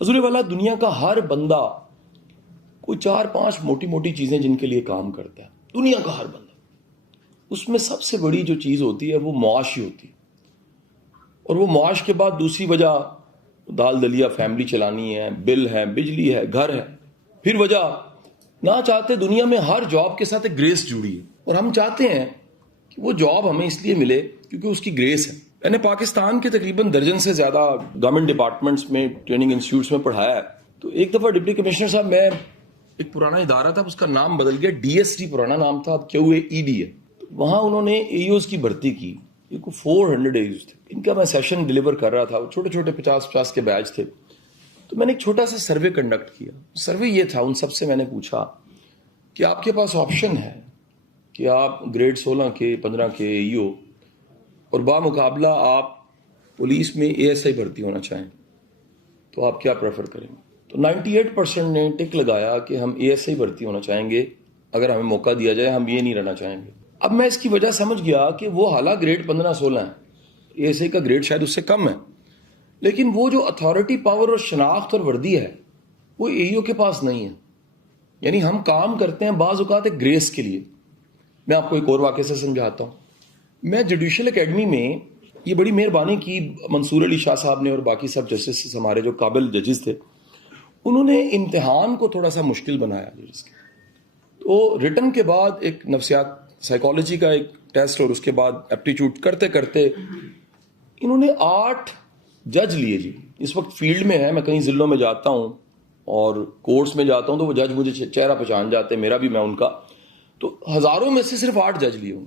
حضور والا دنیا کا ہر بندہ کوئی 4-5 موٹی موٹی چیزیں جن کے لیے کام کرتا ہے، دنیا کا ہر بندہ، اس میں سب سے بڑی جو چیز ہوتی ہے وہ معاش ہی ہوتی ہے. اور وہ معاش کے بعد دوسری وجہ دال دلیا فیملی چلانی ہے، بل ہے، بجلی ہے، گھر ہے. پھر وجہ نہ چاہتے دنیا میں ہر جاب کے ساتھ ایک گریس جڑی ہے، اور ہم چاہتے ہیں کہ وہ جاب ہمیں اس لیے ملے کیونکہ اس کی گریس ہے. میں نے پاکستان کے تقریباً درجن سے زیادہ گورنمنٹ ڈپارٹمنٹس میں، ٹریننگ انسٹیٹیوٹس میں پڑھایا ہے. تو ایک دفعہ ڈپٹی کمشنر صاحب، میں ایک پرانا ادارہ تھا، اس کا نام بدل گیا، ڈی ایس ٹی پرانا نام تھا، اب QAED ہے. وہاں انہوں نے ایوز کی بھرتی کی، 400 ایوز تھے. ان کا میں سیشن ڈلیور کر رہا تھا، چھوٹے چھوٹے 50 کے بیچ تھے. تو میں نے ایک چھوٹا سا سروے کنڈکٹ کیا. سروے یہ تھا، ان سب سے میں نے پوچھا کہ آپ کے پاس آپشن ہے کہ آپ گریڈ 16 کے 15 کے EO اور بامقابلہ آپ پولیس میں ASI بھرتی ہونا چاہیں تو آپ کیا پریفر کریں گے؟ تو 98% نے ٹک لگایا کہ ہم ASI بھرتی ہونا چاہیں گے، اگر ہمیں موقع دیا جائے ہم یہ نہیں رہنا چاہیں گے. اب میں اس کی وجہ سمجھ گیا کہ وہ حالانکہ گریڈ 15-16 ہے، ASI کا گریڈ شاید اس سے کم ہے، لیکن وہ جو اتھارٹی پاور اور شناخت اور وردی ہے وہ AEO کے پاس نہیں ہے. یعنی ہم کام کرتے ہیں بعض اوقات ایک گریس کے لیے. میں آپ کو ایک اور واقعے سے سمجھاتا ہوں. میں جوڈیشل اکیڈمی میں یہ بڑی مہربانی کی منصور علی شاہ صاحب نے اور باقی سب جسٹس ہمارے جو قابل ججز تھے، انہوں نے امتحان کو تھوڑا سا مشکل بنایا ججز کے. تو ریٹن کے بعد ایک نفسیات سائیکالوجی کا ایک ٹیسٹ اور اس کے بعد ایپٹیچیوڈ کرتے کرتے انہوں نے 8 جج لیے. جی اس وقت فیلڈ میں ہے، میں کہیں ضلعوں میں جاتا ہوں اور کورٹس میں جاتا ہوں تو وہ جج مجھے چہرہ پہچان جاتے ہیں، میرا بھی میں ان کا. تو ہزاروں میں سے صرف 8 جج لیے ہوں.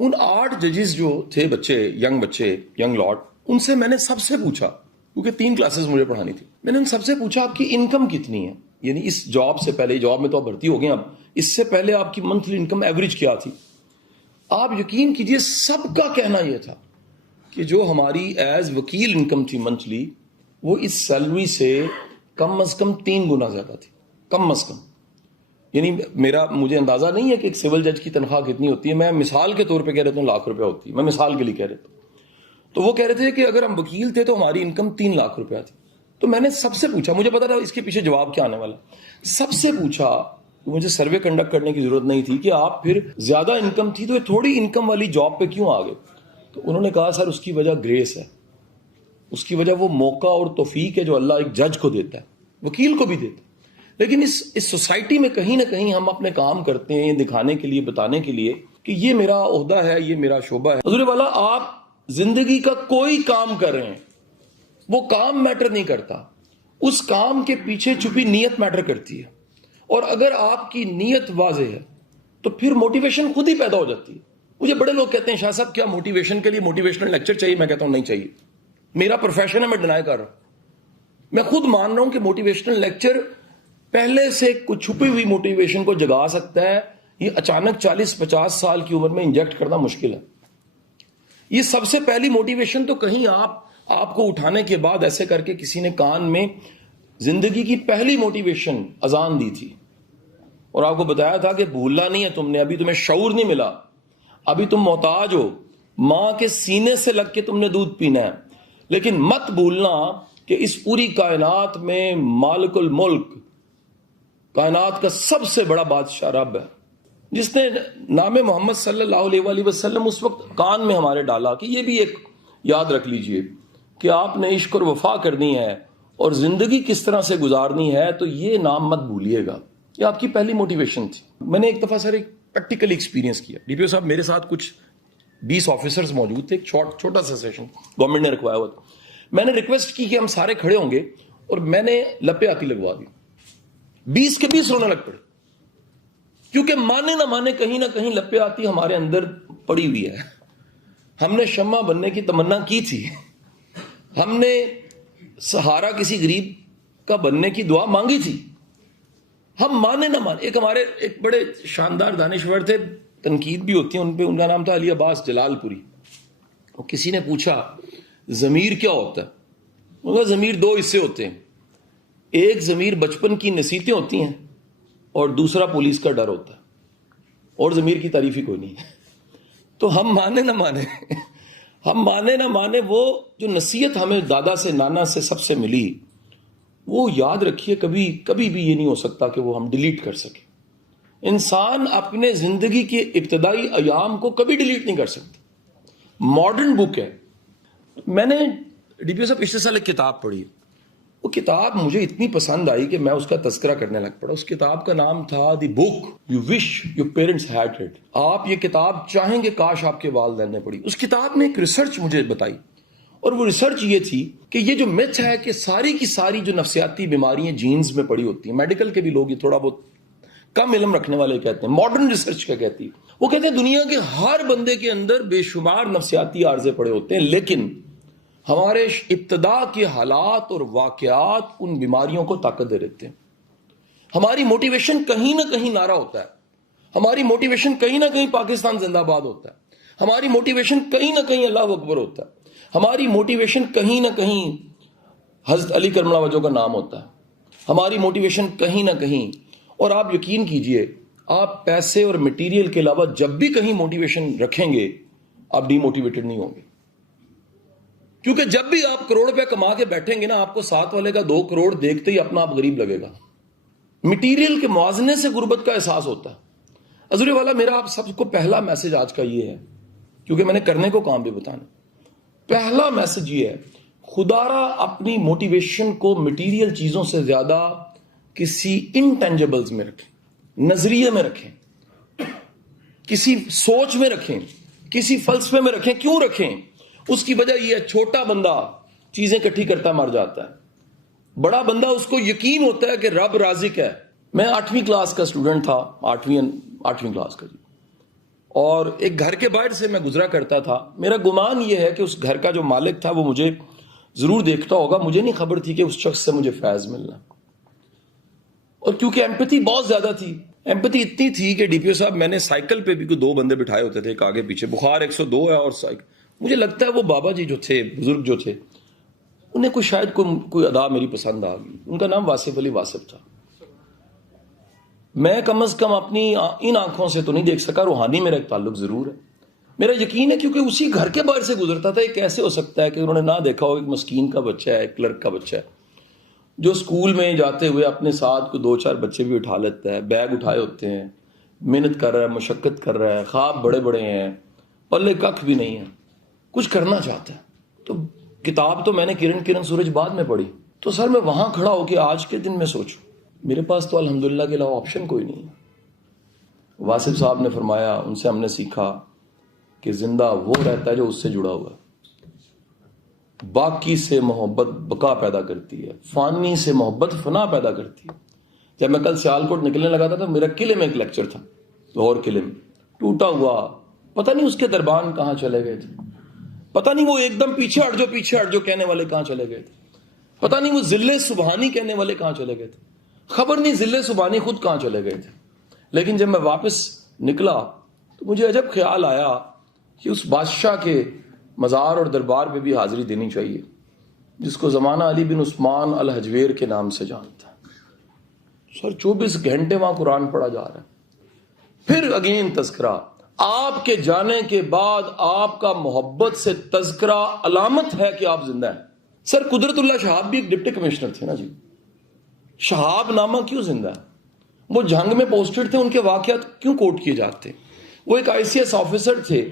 ان 8 ججز جو تھے بچے، ینگ لاٹ، ان سے میں نے سب سے پوچھا، کیونکہ 3 کلاسز مجھے پڑھانی تھی، میں نے ان سب سے پوچھا آپ کی انکم کتنی ہے؟ یعنی اس جاب سے پہلے، جاب میں تو آپ بھرتی ہو گئے، اب اس سے پہلے آپ کی منتھلی انکم ایوریج کیا تھی؟ آپ یقین کیجئے سب کا کہنا یہ تھا کہ جو ہماری ایز وکیل انکم تھی منتھلی، وہ اس سیلری سے کم از کم 3 گنا زیادہ تھی، کم از کم. یعنی مجھے اندازہ نہیں ہے کہ ایک سول جج کی تنخواہ کتنی ہوتی ہے، میں مثال کے طور پہ کہہ رہتا ہوں لاکھ روپیہ ہوتی ہے، میں مثال کے لیے کہہ رہتا ہوں. تو وہ کہہ رہے تھے کہ اگر ہم وکیل تھے تو ہماری انکم 3 لاکھ روپیہ تھی. تو میں نے سب سے پوچھا، مجھے پتا تھا اس کے پیچھے جواب کیا آنے والا، سب سے پوچھا، مجھے سروے کنڈکٹ کرنے کی ضرورت نہیں تھی کہ آپ پھر زیادہ انکم تھی تو تھوڑی انکم والی جاب پہ کیوں آ گئے؟ تو انہوں نے کہا سر اس کی وجہ گریس ہے، اس کی وجہ وہ موقع اور توفیق ہے جو اللہ ایک جج کو دیتا ہے، وکیل کو بھی دیتا ہے. لیکن اس سوسائٹی میں کہیں نہ کہیں ہم اپنے کام کرتے ہیں دکھانے کے لیے، بتانے کے لیے کہ یہ میرا عہدہ ہے، یہ میرا شعبہ ہے. حضور والا آپ زندگی کا کوئی کام کر رہے ہیں، وہ کام میٹر نہیں کرتا، اس کام کے پیچھے چھپی نیت میٹر کرتی ہے. اور اگر آپ کی نیت واضح ہے تو پھر موٹیویشن خود ہی پیدا ہو جاتی ہے. مجھے بڑے لوگ کہتے ہیں شاہ صاحب کیا موٹیویشن کے لیے موٹیویشنل لیکچر چاہیے؟ میں کہتا ہوں نہیں چاہیے، میرا پروفیشن ہے، میں ڈینائی کر رہا ہوں. میں خود مان رہا ہوں کہ موٹیویشنل لیکچر پہلے سے کچھ چھپی ہوئی موٹیویشن کو جگا سکتا ہے، یہ اچانک 40-50 سال کی عمر میں انجیکٹ کرنا مشکل ہے. یہ سب سے پہلی موٹیویشن تو کہیں آپ کو اٹھانے کے بعد ایسے کر کے کسی نے کان میں زندگی کی پہلی موٹیویشن اذان دی تھی اور آپ کو بتایا تھا کہ بھولنا نہیں ہے تم نے، ابھی تمہیں شعور نہیں ملا، ابھی تم محتاج ہو، ماں کے سینے سے لگ کے تم نے دودھ پینا ہے، لیکن مت بھولنا کہ اس پوری کائنات میں مالک الملک، کائنات کا سب سے بڑا بادشاہ رب ہے، جس نے نام محمد صلی اللہ علیہ وآلہ وسلم اس وقت کان میں ہمارے ڈالا کہ یہ بھی ایک یاد رکھ لیجئے کہ آپ نے عشق اور وفا کرنی ہے اور زندگی کس طرح سے گزارنی ہے، تو یہ نام مت بھولیے گا. یہ آپ کی پہلی موٹیویشن تھی. میں نے ایک دفعہ سر ایک پریکٹیکل ایکسپیرینس کیا. DPO صاحب میرے ساتھ کچھ 20 آفیسرز موجود تھے، ایک چھوٹا سا سیشن گورنمنٹ نے رکھوایا ہوا تھا. میں نے ریکویسٹ کی کہ ہم سارے کھڑے ہوں گے اور میں نے لپے آتی لگوا دی. 20 کے 20 رونے لگ پڑے، کیونکہ مانے نہ مانے کہیں نہ کہیں لپے آتی ہمارے اندر پڑی ہوئی ہے. ہم نے شمع بننے کی تمنا کی تھی، ہم نے سہارا کسی غریب کا بننے کی دعا مانگی تھی، ہم مانے نہ مانے. ہمارے ایک بڑے شاندار دانشور تھے، تنقید بھی ہوتی ہے ان پہ، ان کا نام تھا علی عباس جلال پوری. کسی نے پوچھا ضمیر کیا ہوتا ہے؟ انہوں نے کہا ضمیر 2 حصے ہوتے ہیں، ایک ضمیر بچپن کی نصیحتیں ہوتی ہیں اور دوسرا پولیس کا ڈر ہوتا ہے، اور ضمیر کی تعریف ہی کوئی نہیں ہے. تو ہم مانے نہ مانے وہ جو نصیحت ہمیں دادا سے، نانا سے، سب سے ملی، وہ یاد رکھیے کبھی بھی یہ نہیں ہو سکتا کہ وہ ہم ڈیلیٹ کر سکیں. انسان اپنے زندگی کے ابتدائی ایام کو کبھی ڈیلیٹ نہیں کر سکتا. ماڈرن بک ہے. میں نے ڈی پی او صاحب پچھلے سال ایک کتاب پڑھی. وہ کتاب مجھے اتنی پسند آئی کہ میں اس کا تذکرہ کرنے لگ پڑا. اس کتاب کا نام تھا the book you wish your parents had it. آپ یہ کتاب چاہیں گے کاش آپ کے والدین نے پڑھی. اس کتاب میں ایک ریسرچ مجھے بتائی, اور وہ ریسرچ یہ تھی کہ یہ جو متھ ہے کہ ساری کی ساری جو نفسیاتی بیماریاں جینز میں پڑی ہوتی ہیں, میڈیکل کے بھی لوگ یہ تھوڑا بہت کم علم رکھنے والے کہتے ہیں, ماڈرن ریسرچ کیا کہتی ہے, وہ کہتے ہیں دنیا کے ہر بندے کے اندر بے شمار نفسیاتی عارضے پڑے ہوتے ہیں, لیکن ہمارے ابتدا کے حالات اور واقعات ان بیماریوں کو طاقت دے دیتے ہیں. ہماری موٹیویشن کہیں نہ کہیں نعرہ ہوتا ہے, ہماری موٹیویشن کہیں نہ کہیں پاکستان زندہ باد ہوتا ہے, ہماری موٹیویشن کہیں نہ کہیں اللہ اکبر ہوتا ہے, ہماری موٹیویشن کہیں نہ کہیں حضرت علی کرم اللہ وجہ کا نام ہوتا ہے, ہماری موٹیویشن کہیں نہ کہیں. اور آپ یقین کیجئے, آپ پیسے اور مٹیریل کے علاوہ جب بھی کہیں موٹیویشن رکھیں گے آپ ڈی موٹیویٹڈ نہیں ہوں گے. کیونکہ جب بھی آپ کروڑ روپے کما کے بیٹھیں گے نا, آپ کو ساتھ والے کا 2 کروڑ دیکھتے ہی اپنا آپ غریب لگے گا. مٹیریل کے موازنے سے غربت کا احساس ہوتا ہے. حضور والا, میرا آپ سب کو پہلا میسج آج کا یہ ہے, کیونکہ میں نے کرنے کو کام بھی بتانا. پہلا میسج یہ ہے, خدا را اپنی موٹیویشن کو مٹیریل چیزوں سے زیادہ کسی انٹینجبلز میں رکھیں, نظریے میں رکھیں, کسی سوچ میں رکھیں, کسی فلسفے میں رکھیں. کیوں رکھیں؟ اس کی وجہ یہ ہے, چھوٹا بندہ چیزیں اکٹھی کرتا مر جاتا ہے, بڑا بندہ اس کو یقین ہوتا ہے کہ رب رازق ہے. میں 8ویں کلاس کا اسٹوڈنٹ تھا, 8ویں کلاس کا جی, اور ایک گھر کے باہر سے میں گزرا کرتا تھا. میرا گمان یہ ہے کہ اس گھر کا جو مالک تھا وہ مجھے ضرور دیکھتا ہوگا. مجھے نہیں خبر تھی کہ اس شخص سے مجھے فیض ملنا, اور کیونکہ ایمپتھی بہت زیادہ تھی, ایمپتھی اتنی تھی کہ ڈی پی او صاحب میں نے سائیکل پہ بھی 2 بندے بٹھائے ہوتے تھے, ایک آگے پیچھے. بخار 102 ہے, اور مجھے لگتا ہے وہ بابا جی جو تھے, بزرگ جو تھے, انہیں شاید کوئی ادا میری پسند آ گئی. ان کا نام واصف علی واصف تھا. میں کم از کم اپنی ان آنکھوں سے تو نہیں دیکھ سکا, روحانی میرا ایک تعلق ضرور ہے. میرا یقین ہے کیونکہ اسی گھر کے باہر سے گزرتا تھا. یہ کیسے ہو سکتا ہے کہ انہوں نے نہ دیکھا ہو, ایک مسکین کا بچہ ہے, ایک کلرک کا بچہ ہے, جو اسکول میں جاتے ہوئے اپنے ساتھ کو 2-4 بچے بھی اٹھا لیتا ہے, بیگ اٹھائے ہوتے ہیں, محنت کر رہا ہے, مشقت کر رہا ہے, خواب بڑے بڑے ہیں, پلے ککھ بھی نہیں ہے, کچھ کرنا چاہتا ہے. تو کتاب تو میں نے کرن سورج بعد میں پڑھی. تو سر میں وہاں کھڑا ہو کے آج کے دن میں سوچوں, میرے پاس تو الحمدللہ کے علاوہ آپشن کوئی نہیں ہے. واصف صاحب نے فرمایا, ان سے ہم نے سیکھا کہ زندہ وہ رہتا ہے جو اس سے جڑا ہوا ہے. باقی سے محبت بقا پیدا کرتی ہے, فانی سے محبت فنا پیدا کرتی ہے. جب میں کل سیالکوٹ نکلنے لگا تھا تو میرا قلعے میں ایک لیکچر تھا, لاہور قلعے میں, ٹوٹا ہوا, پتہ نہیں اس کے دربان کہاں چلے گئے تھے, پتہ نہیں وہ ایک دم پیچھے ہٹ جو کہنے والے کہاں چلے گئے تھے, پتہ نہیں وہ ذل سبحانی کہنے والے کہاں چلے گئے تھے, خبر نہیں ذل سبحانی خود کہاں چلے گئے تھے. لیکن جب میں واپس نکلا تو مجھے عجب خیال آیا کہ اس بادشاہ کے مزار اور دربار پہ بھی حاضری دینی چاہیے جس کو زمانہ علی بن عثمان الحجویر کے نام سے جانتا ہے. سر 24 گھنٹے وہاں قرآن پڑھا جا رہا ہے. پھر اگین تذکرہ, آپ کے جانے کے بعد آپ کا محبت سے تذکرہ علامت ہے کہ آپ زندہ ہیں. سر قدرت اللہ شہاب بھی ایک ڈپٹی کمشنر تھے نا جی, شہاب نامہ کیوں زندہ ہے؟ وہ جنگ میں پوسٹڈ تھے, ان کے واقعات کیوں کوٹ کیے جاتے؟ وہ ایک ICS آفیسر تھے.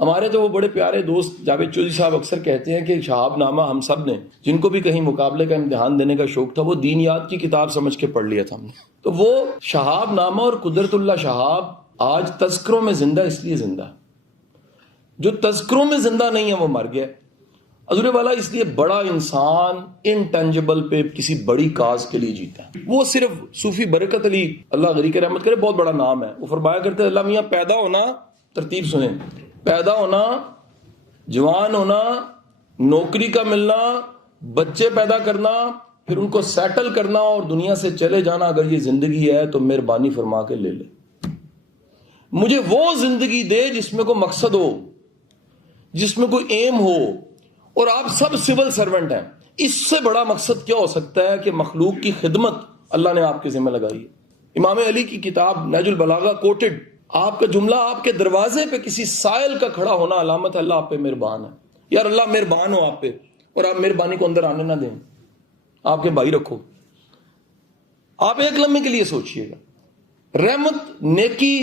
ہمارے تو وہ بڑے پیارے دوست جاوید چودھری صاحب اکثر کہتے ہیں کہ شہاب نامہ ہم سب نے, جن کو بھی کہیں مقابلے کا امتحان دینے کا شوق تھا, وہ دین یاد کی کتاب سمجھ کے پڑھ لیا تھا ہم نے. تو وہ شہاب نامہ اور قدرت اللہ شہاب آج تذکروں میں زندہ اس لیے زندہ, جو تذکروں میں زندہ نہیں ہے وہ مر گیا. حضور والا اس لیے بڑا انسان انٹینجبل پہ کسی بڑی کاز کے لیے جیتا ہے. وہ صرف صوفی برکت علی اللہ غری کے رحمت کرے, بہت بڑا نام ہے, وہ فرمایا کرتے ہیں اللہ میاں پیدا ہونا, ترتیب سنیں, پیدا ہونا, جوان ہونا, نوکری کا ملنا, بچے پیدا کرنا, پھر ان کو سیٹل کرنا اور دنیا سے چلے جانا, اگر یہ زندگی ہے تو مہربانی فرما کے لے لے. مجھے وہ زندگی دے جس میں کوئی مقصد ہو, جس میں کوئی ایم ہو, اور آپ سب سول سرونٹ ہیں. اس سے بڑا مقصد کیا ہو سکتا ہے کہ مخلوق کی خدمت اللہ نے آپ کے ذمہ لگائی ہے. امام علی کی کتاب نہج البلاغہ کوٹڈ, آپ کا جملہ آپ کے دروازے پہ کسی سائل کا کھڑا ہونا علامت ہے اللہ آپ پہ مہربان ہے. یار اللہ مہربان ہو آپ پہ, اور آپ مہربانی کو اندر آنے نہ دیں. آپ کے بھائی رکھو. آپ ایک لمحے کے لیے سوچئے گا, رحمت, نیکی,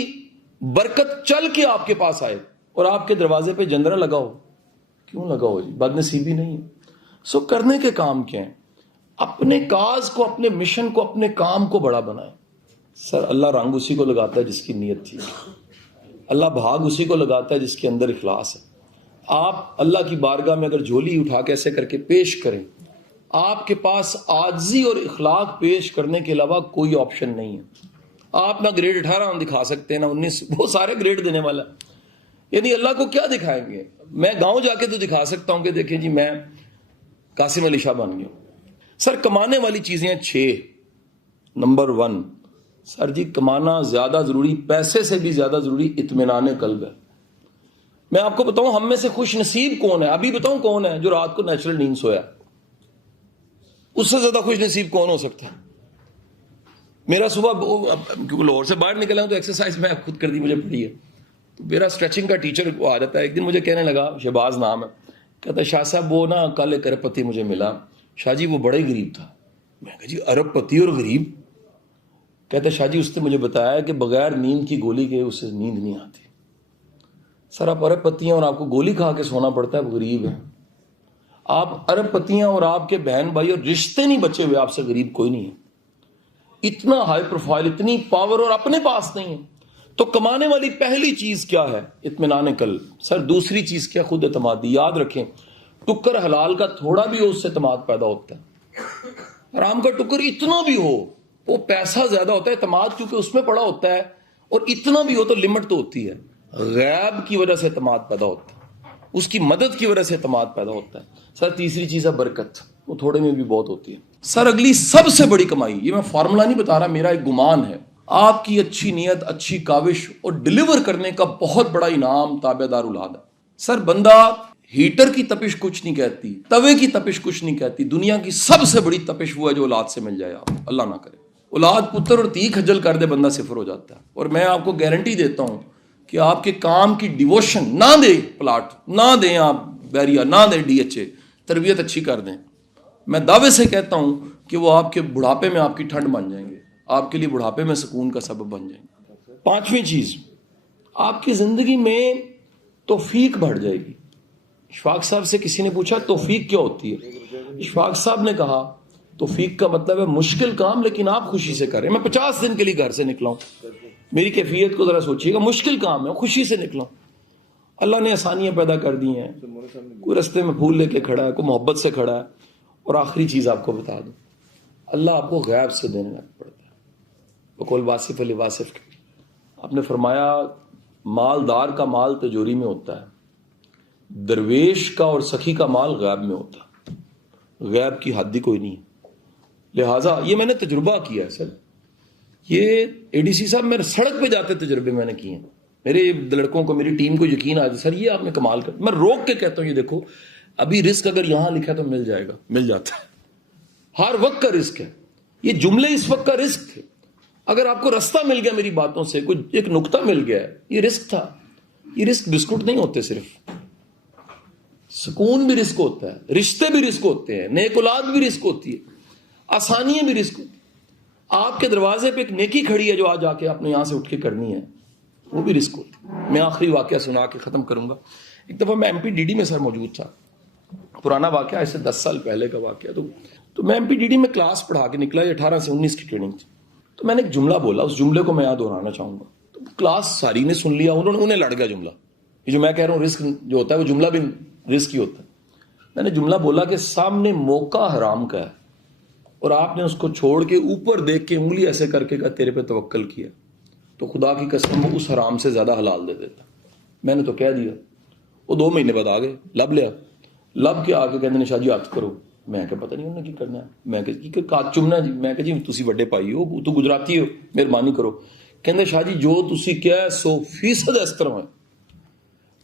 برکت چل کے آپ کے پاس آئے اور آپ کے دروازے پہ جندرا لگاؤ. کیوں لگاؤ جی؟ بد نصیبی نہیں ہے. سو کرنے کے کام کیا ہیں؟ اپنے کاز کو, اپنے مشن کو, اپنے کام کو بڑا بنائیں. سر اللہ رنگ اسی کو لگاتا ہے جس کی نیت تھی. اللہ بھاگ اسی کو لگاتا ہے جس کے اندر اخلاص ہے. آپ اللہ کی بارگاہ میں اگر جھولی اٹھا کے ایسے کر کے پیش کریں, آپ کے پاس عاجزی اور اخلاق پیش کرنے کے علاوہ کوئی آپشن نہیں ہے. آپ نہ گریڈ 18 دکھا سکتے ہیں نہ 19, وہ سارے گریڈ دینے والا. یعنی اللہ کو کیا دکھائیں گے؟ میں گاؤں جا کے تو دکھا سکتا ہوں کہ دیکھیں جی میں قاسم علی شاہ بن گیا. سر کمانے والی چیزیں 6. نمبر 1, سر جی کمانا زیادہ ضروری, پیسے سے بھی زیادہ ضروری اطمینان قلب ہے. میں آپ کو بتاؤں ہم میں سے خوش نصیب کون ہے؟ ابھی بتاؤں کون ہے جو رات کو نیچرل نیند سویا؟ اس سے زیادہ خوش نصیب کون ہو سکتا ہے؟ میرا صبح کیونکہ لاہور سے باہر نکلا ہوں تو ایکسرسائز میں خود کر دی, مجھے پڑی ہے. تو میرا اسٹریچنگ کا ٹیچر آ جاتا ہے. ایک دن مجھے کہنے لگا, شہباز نام ہے, کہتا ہے شاہ صاحب وہ نا کل ایک ارب پتی مجھے ملا, شاہ جی وہ بڑا ہی غریب تھا. میں کہا جی ارب پتی اور غریب؟ کہتا ہے شاہ جی اس نے مجھے بتایا کہ بغیر نیند کی گولی کے اسے نیند نہیں آتی. سر آپ ارب پتی ہیں اور آپ کو گولی کھا کے سونا پڑتا ہے, وہ غریب ہے. آپ ارب پتیاں اور آپ کے بہن بھائی اور رشتے نہیں بچے ہوئے, آپ سے غریب کوئی نہیں ہے. اتنا ہائی پروفائل, اتنی پاور اور اپنے پاس نہیں ہے. تو کمانے والی پہلی چیز کیا ہے؟ اطمینان قلب. سر دوسری چیز کیا؟ خود اعتمادی. یاد رکھیں ٹکر حلال کا تھوڑا بھی ہو اس سے اعتماد پیدا ہوتا ہے. حرام کا ٹکر اتنا بھی ہو وہ پیسہ زیادہ ہوتا ہے, اعتماد کیونکہ اس میں پڑا ہوتا ہے. اور اتنا بھی ہو تو لمٹ تو ہوتی ہے. غیب کی وجہ سے اعتماد پیدا ہوتا ہے, اس کی مدد کی وجہ سے اعتماد پیدا ہوتا ہے. سر تیسری چیز ہے برکت, وہ تھوڑے میں بھی بہت ہوتی ہے. سر اگلی سب سے بڑی کمائی, یہ میں فارمولا نہیں بتا رہا, میرا ایک گمان ہے, آپ کی اچھی نیت, اچھی کاوش اور ڈیلیور کرنے کا بہت بڑا انعام تابع دار اولاد ہے. سر بندہ ہیٹر کی تپش کچھ نہیں کہتی, توے کی تپش کچھ نہیں کہتی. دنیا کی سب سے بڑی تپش وہ ہے جو اولاد سے مل جائے. آپ اللہ نہ کرے اولاد پتر اور تھی کھجل کر دے, بندہ صفر ہو جاتا ہے. اور میں آپ کو گارنٹی دیتا ہوں کہ آپ کے کام کی ڈیووشن نہ دیں, پلاٹ نہ دیں, آپ بیریا نہ دیں, ڈی ایچ اے, تربیت اچھی کر دیں, میں دعوے سے کہتا ہوں کہ وہ آپ کے بڑھاپے میں آپ کی ٹھنڈ بن جائیں گے, آپ کے لیے بڑھاپے میں سکون کا سبب بن جائیں گے. 5ویں چیز, آپ کی زندگی میں توفیق بڑھ جائے گی. اشفاق صاحب سے کسی نے پوچھا توفیق کیا ہوتی ہے؟ اشفاق صاحب نے کہا توفیق کا مطلب ہے مشکل کام لیکن آپ خوشی سے کریں. میں 50 دن کے لیے گھر سے نکلا ہوں, میری کیفیت کو ذرا سوچیے گا, مشکل کام ہے, خوشی سے نکلا ہوں. اللہ نے آسانیاں پیدا کر دی ہیں, کوئی رستے میں پھول لے کے کھڑا ہے, کوئی محبت سے کھڑا ہے. اور آخری چیز آپ کو بتا دوں, اللہ آپ کو غیب سے دینے لگ پڑتا ہے. بقول واصف علی واصف آپ نے فرمایا مالدار کا مال تجوری میں ہوتا ہے, درویش کا اور سخی کا مال غیب میں ہوتا ہے. غیب کی حد ہی کوئی نہیں ہے. لہٰذا یہ میں نے تجربہ کیا ہے سر, یہ اے ڈی سی صاحب میرے سڑک پہ جاتے تجربے میں نے کیے ہیں. میرے لڑکوں کو, میری ٹیم کو یقین آ جائے سر یہ آپ نے کمال کر. میں روک کے کہتا ہوں یہ دیکھو ابھی رزق اگر یہاں لکھا تو مل جائے گا, مل جاتا ہے. ہر وقت کا رزق ہے. یہ جملے اس وقت کا رزق تھے. اگر آپ کو رستہ مل گیا میری باتوں سے, کوئی ایک نقطہ مل گیا, یہ رزق تھا. یہ رزق بسکٹ نہیں ہوتے, صرف سکون بھی رزق ہوتا ہے, رشتے بھی رزق ہوتے ہیں, نیک اولاد بھی رزق ہوتی ہے, آسانیاں بھی رزق ہوتی ہیں. آپ کے دروازے پہ ایک نیکی کھڑی ہے جو آج آ کے آپ نے یہاں سے اٹھ کے کرنی ہے, وہ بھی رزق ہوتی ہے. میں آخری واقعہ سنا کے ختم کروں گا. ایک دفعہ میں ایم پی ڈی ڈی میں سر موجود تھا, پرانا واقعہ, ایسے 10 سال پہلے کا واقعہ. تو میں ایم پی ڈی ڈی میں کلاس پڑھا کے نکلا, یہ 18 سے 19 کی ٹریننگ تھی. تو میں نے ایک جملہ بولا, اس جملے کو میں یاد دہرانا چاہوں گا. تو کلاس ساری نے سن لیا, انہیں لڑ گیا جملہ. یہ جو میں کہہ رہا ہوں رزق جو ہوتا ہے وہ جملہ بھی رزق ہی ہوتا ہے. میں نے جملہ بولا کہ سامنے موقع حرام کا ہے اور آپ نے اس کو چھوڑ کے اوپر دیکھ کے انگلی ایسے کر کے کہا تیرے پہ توکل کیا, تو خدا کی قسم وہ اس حرام سے زیادہ حلال دے دیتا. میں نے تو کہہ دیا. وہ 2 مہینے بعد آ گئے, لب لیا, لب کے آ کے کہتے ہیں شاہ جی ہاتھ کرو. میں کہ پتہ نہیں انہوں نے کی کرنا ہے. میں کہ کات چومنا جی. میں کہ جی تسی وڈے پائی ہو, تو گجراتی ہو, مہربانی کرو. کہتے شاہ جی جو تسی کیا ہے 100% اس طرح ہے.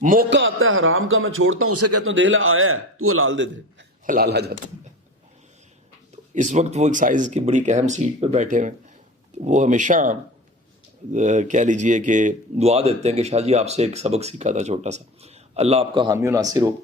موقع آتا ہے حرام کا, میں چھوڑتا ہوں, اسے کہتا ہوں دیکھ لے آیا ہے, تو حلال دے دے, حلال آ جاتا ہے. تو اس وقت وہ ایک سائز کی بڑی اہم سیٹ پہ بیٹھے ہیں, وہ ہمیشہ کہہ لیجئے کہ دعا دیتے ہیں کہ شاہ جی آپ سے ایک سبق سیکھا تھا چھوٹا سا. اللہ آپ کا حامی و ناصر ہو.